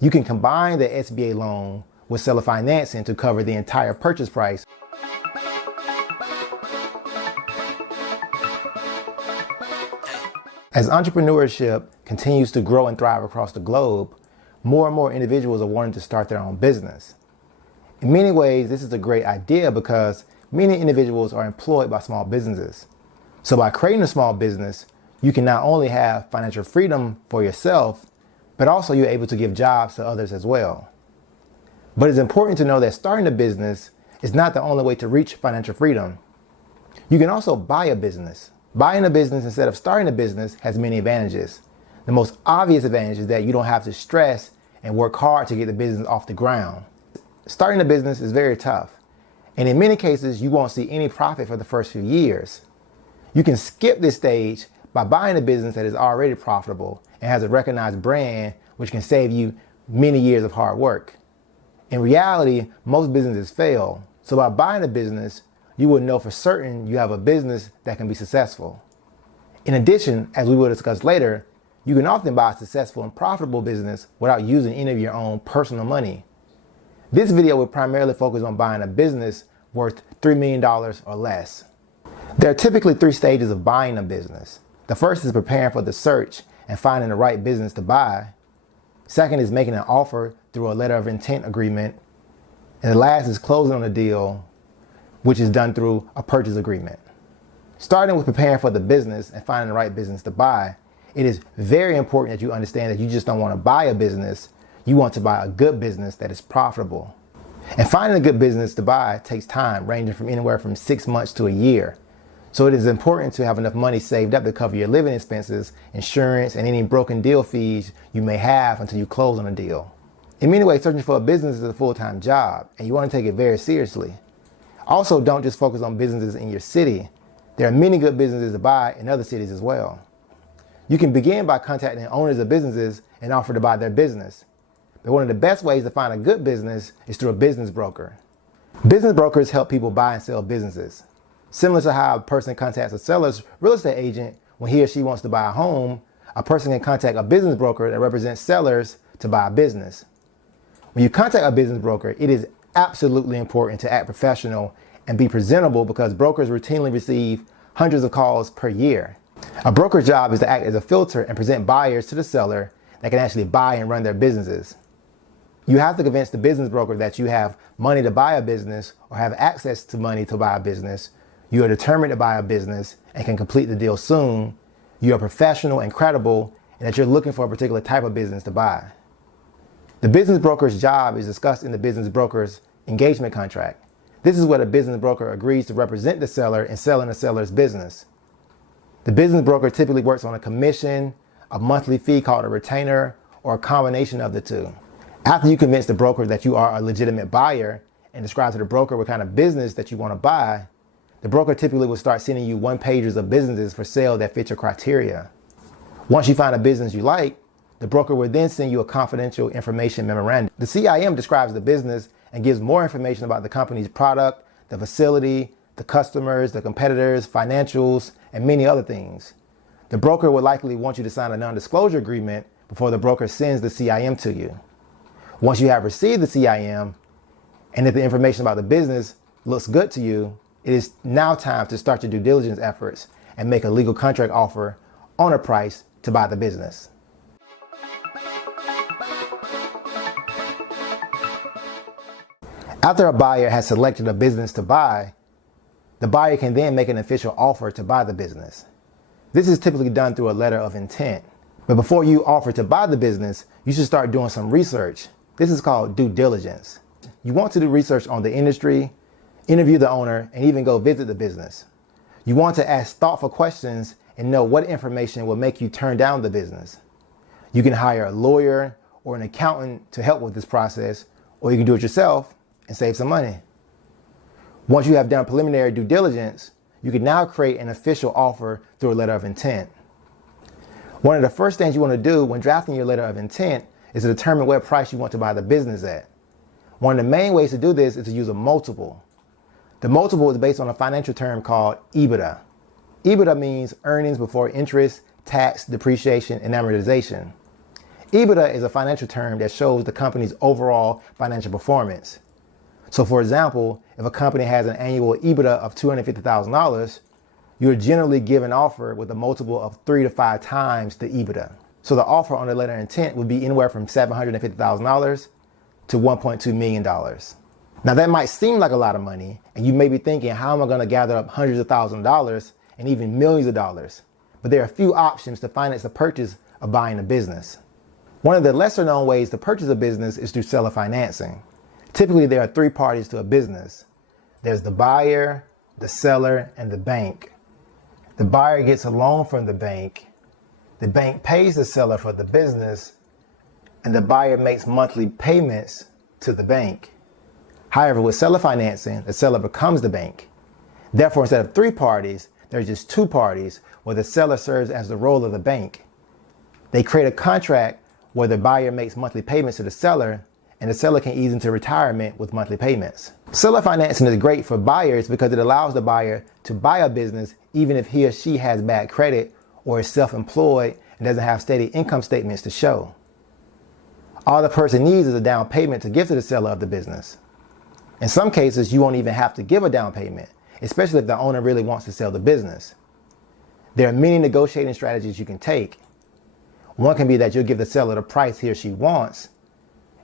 You can combine the SBA loan with seller financing to cover the entire purchase price. As entrepreneurship continues to grow and thrive across the globe, more and more individuals are wanting to start their own business. In many ways, this is a great idea because many individuals are employed by small businesses. So by creating a small business, you can not only have financial freedom for yourself, but also you're able to give jobs to others as well. But it's important to know that starting a business is not the only way to reach financial freedom. You can also buy a business. Buying a business instead of starting a business has many advantages. The most obvious advantage is that you don't have to stress and work hard to get the business off the ground. Starting a business is very tough, and in many cases, you won't see any profit for the first few years. You can skip this stage by buying a business that is already profitable and has a recognized brand, which can save you many years of hard work. In reality, most businesses fail, so by buying a business, you will know for certain you have a business that can be successful. In addition, as we will discuss later, you can often buy a successful and profitable business without using any of your own personal money. This video will primarily focus on buying a business worth $3 million or less. There are typically 3 stages of buying a business. The first is preparing for the search and finding the right business to buy. Second is making an offer through a letter of intent agreement. And the last is closing on the deal, which is done through a purchase agreement. Starting with preparing for the business and finding the right business to buy, it is very important that you understand that you just don't want to buy a business. You want to buy a good business that is profitable. And finding a good business to buy takes time, ranging from anywhere from 6 months to a year. So it is important to have enough money saved up to cover your living expenses, insurance, and any broken deal fees you may have until you close on a deal. In many ways, searching for a business is a full-time job, and you want to take it very seriously. Also, don't just focus on businesses in your city. There are many good businesses to buy in other cities as well. You can begin by contacting owners of businesses and offer to buy their business. But one of the best ways to find a good business is through a business broker. Business brokers help people buy and sell businesses. Similar to how a person contacts a seller's real estate agent when he or she wants to buy a home, a person can contact a business broker that represents sellers to buy a business. When you contact a business broker, it is absolutely important to act professional and be presentable because brokers routinely receive hundreds of calls per year. A broker's job is to act as a filter and present buyers to the seller that can actually buy and run their businesses. You have to convince the business broker that you have money to buy a business or have access to money to buy a business. You are determined to buy a business and can complete the deal soon. You are professional and credible, and that you're looking for a particular type of business to buy. The business broker's job is discussed in the business broker's engagement contract. This is where the business broker agrees to represent the seller in selling the seller's business. The business broker typically works on a commission, a monthly fee called a retainer, or a combination of the two. After you convince the broker that you are a legitimate buyer and describe to the broker what kind of business that you want to buy, the broker typically will start sending you one-pagers of businesses for sale that fit your criteria. Once you find a business you like, the broker will then send you a confidential information memorandum. The CIM describes the business and gives more information about the company's product, the facility, the customers, the competitors, financials, and many other things. The broker will likely want you to sign a non-disclosure agreement before the broker sends the CIM to you. Once you have received the CIM, and if the information about the business looks good to you, it is now time to start your due diligence efforts and make a legal contract offer on a price to buy the business. After a buyer has selected a business to buy, the buyer can then make an official offer to buy the business. This is typically done through a letter of intent. But before you offer to buy the business, you should start doing some research. This is called due diligence. You want to do research on the industry, interview the owner, and even go visit the business. You want to ask thoughtful questions and know what information will make you turn down the business. You can hire a lawyer or an accountant to help with this process, or you can do it yourself and save some money. Once you have done preliminary due diligence, you can now create an official offer through a letter of intent. One of the first things you want to do when drafting your letter of intent is to determine what price you want to buy the business at. One of the main ways to do this is to use a multiple. The multiple is based on a financial term called EBITDA. EBITDA means earnings before interest, tax, depreciation, and amortization. EBITDA is a financial term that shows the company's overall financial performance. So for example, if a company has an annual EBITDA of $250,000, you're generally given an offer with a multiple of 3 to 5 times the EBITDA. So the offer on the letter of intent would be anywhere from $750,000 to $1.2 million. Now that might seem like a lot of money, and you may be thinking, how am I going to gather up hundreds of thousands of dollars and even millions of dollars? But there are a few options to finance the purchase of buying a business. One of the lesser known ways to purchase a business is through seller financing. Typically, there are 3 parties to a business. There's the buyer, the seller, and the bank. The buyer gets a loan from the bank pays the seller for the business, and the buyer makes monthly payments to the bank. However, with seller financing, the seller becomes the bank. Therefore, instead of 3 parties, there's just 2 parties where the seller serves as the role of the bank. They create a contract where the buyer makes monthly payments to the seller, and the seller can ease into retirement with monthly payments. Seller financing is great for buyers because it allows the buyer to buy a business even if he or she has bad credit or is self-employed and doesn't have steady income statements to show. All the person needs is a down payment to give to the seller of the business. In some cases, you won't even have to give a down payment, especially if the owner really wants to sell the business. There are many negotiating strategies you can take. One can be that you'll give the seller the price he or she wants,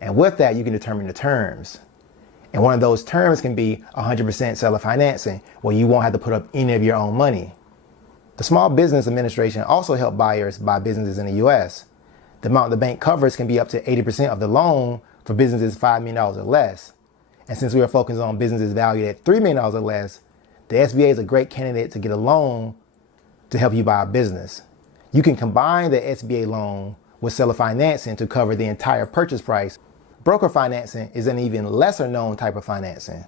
and with that, you can determine the terms. And one of those terms can be 100% seller financing, where you won't have to put up any of your own money. The Small Business Administration also helps buyers buy businesses in the U.S. The amount the bank covers can be up to 80% of the loan for businesses $5 million or less. And since we are focused on businesses valued at $3 million or less, the SBA is a great candidate to get a loan to help you buy a business. You can combine the SBA loan with seller financing to cover the entire purchase price. Broker financing is an even lesser known type of financing.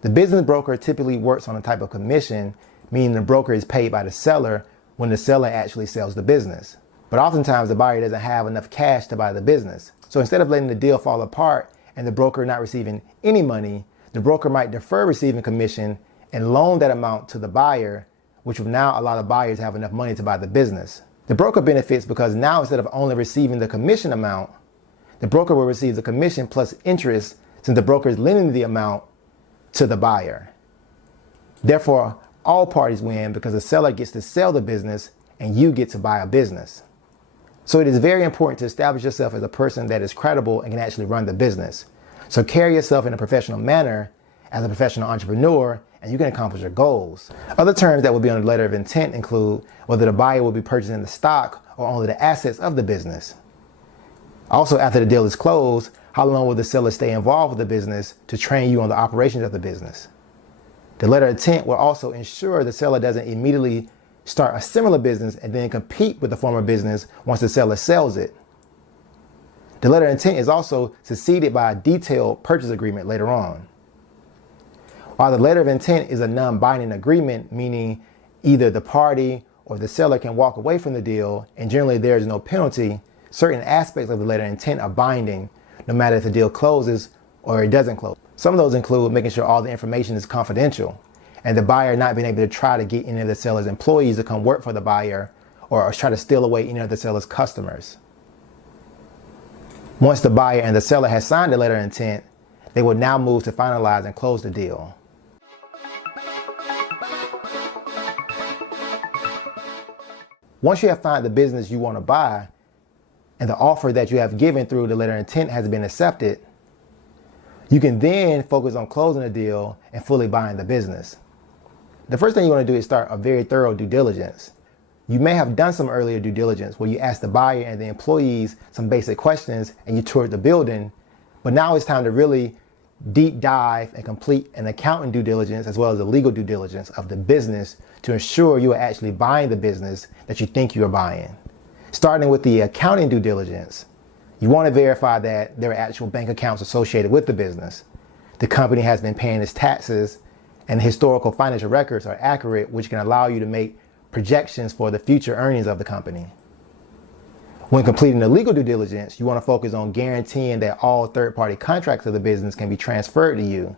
The business broker typically works on a type of commission, meaning the broker is paid by the seller when the seller actually sells the business. But oftentimes the buyer doesn't have enough cash to buy the business. So instead of letting the deal fall apart and the broker not receiving any money, the broker might defer receiving commission and loan that amount to the buyer, which will now allow the buyers to have enough money to buy the business. The broker benefits because now instead of only receiving the commission amount, the broker will receive the commission plus interest since the broker is lending the amount to the buyer. Therefore, all parties win because the seller gets to sell the business and you get to buy a business. So it is very important to establish yourself as a person that is credible and can actually run the business. So carry yourself in a professional manner as a professional entrepreneur and you can accomplish your goals. Other terms that will be on the letter of intent include whether the buyer will be purchasing the stock or only the assets of the business. Also, after the deal is closed, how long will the seller stay involved with the business to train you on the operations of the business? The letter of intent will also ensure the seller doesn't immediately start a similar business and then compete with the former business once the seller sells it. The letter of intent is also succeeded by a detailed purchase agreement later on. While the letter of intent is a non-binding agreement, meaning either the party or the seller can walk away from the deal and generally there is no penalty, certain aspects of the letter of intent are binding no matter if the deal closes or it doesn't close. Some of those include making sure all the information is confidential and the buyer not being able to try to get any of the seller's employees to come work for the buyer or try to steal away any of the seller's customers. Once the buyer and the seller has signed the letter of intent, they will now move to finalize and close the deal. Once you have found the business you want to buy and the offer that you have given through the letter of intent has been accepted, you can then focus on closing the deal and fully buying the business. The first thing you want to do is start a very thorough due diligence. You may have done some earlier due diligence where you asked the buyer and the employees some basic questions and you toured the building, but now it's time to really deep dive and complete an accounting due diligence as well as a legal due diligence of the business to ensure you are actually buying the business that you think you are buying. Starting with the accounting due diligence, you want to verify that there are actual bank accounts associated with the business. The company has been paying its taxes and the historical financial records are accurate, which can allow you to make projections for the future earnings of the company. When completing the legal due diligence, you want to focus on guaranteeing that all third-party contracts of the business can be transferred to you.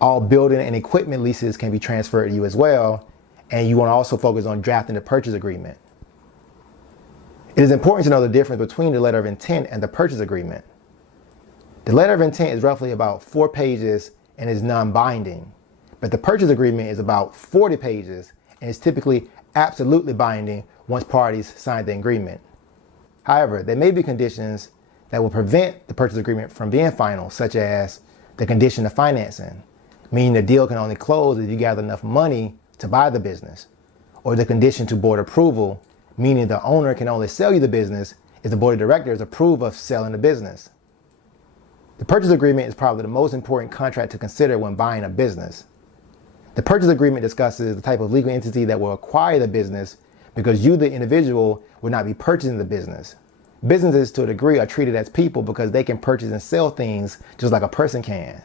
All building and equipment leases can be transferred to you as well, and you want to also focus on drafting the purchase agreement. It is important to know the difference between the letter of intent and the purchase agreement. The letter of intent is roughly about 4 pages and is non-binding, but the purchase agreement is about 40 pages and is typically absolutely binding once parties sign the agreement. However, there may be conditions that will prevent the purchase agreement from being final, such as the condition of financing, meaning the deal can only close if you gather enough money to buy the business, or the condition to board approval, meaning the owner can only sell you the business if the board of directors approve of selling the business. The purchase agreement is probably the most important contract to consider when buying a business. The purchase agreement discusses the type of legal entity that will acquire the business because you, the individual, will not be purchasing the business. Businesses, to a degree, are treated as people because they can purchase and sell things just like a person can,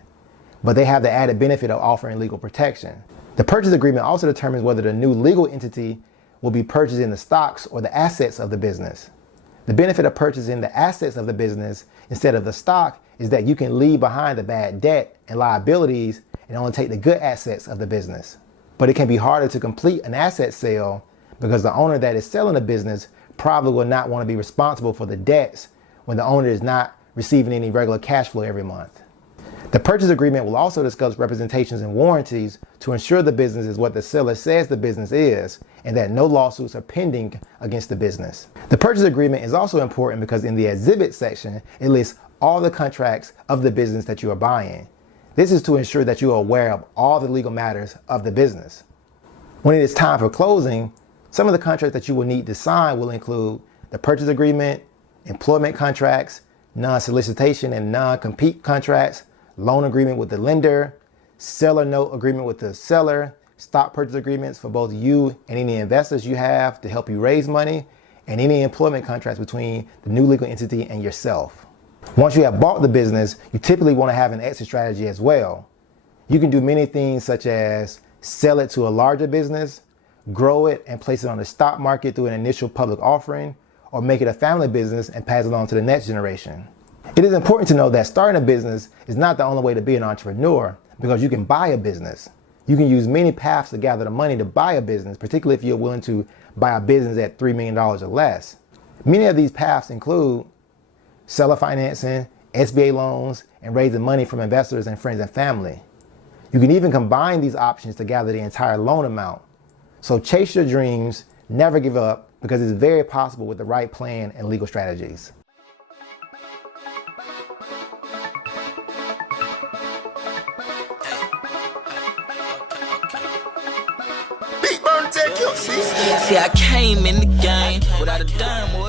but they have the added benefit of offering legal protection. The purchase agreement also determines whether the new legal entity will be purchasing the stocks or the assets of the business. The benefit of purchasing the assets of the business instead of the stock is that you can leave behind the bad debt and liabilities and only take the good assets of the business. But it can be harder to complete an asset sale because the owner that is selling the business probably will not want to be responsible for the debts when the owner is not receiving any regular cash flow every month. The purchase agreement will also discuss representations and warranties to ensure the business is what the seller says the business is and that no lawsuits are pending against the business. The purchase agreement is also important because in the exhibit section, it lists all the contracts of the business that you are buying. This is to ensure that you are aware of all the legal matters of the business. When it is time for closing, some of the contracts that you will need to sign will include the purchase agreement, employment contracts, non-solicitation and non-compete contracts, loan agreement with the lender, seller note agreement with the seller, stock purchase agreements for both you and any investors you have to help you raise money, and any employment contracts between the new legal entity and yourself. Once you have bought the business, you typically want to have an exit strategy as well. You can do many things such as sell it to a larger business, grow it and place it on the stock market through an initial public offering, or make it a family business and pass it on to the next generation. It is important to know that starting a business is not the only way to be an entrepreneur because you can buy a business. You can use many paths to gather the money to buy a business, particularly if you're willing to buy a business at $3 million or less. Many of these paths include seller financing, SBA loans, and raising money from investors and friends and family. You can even combine these options to gather the entire loan amount. So chase your dreams, never give up, because it's very possible with the right plan and legal strategies. See, I came in the game without a dime,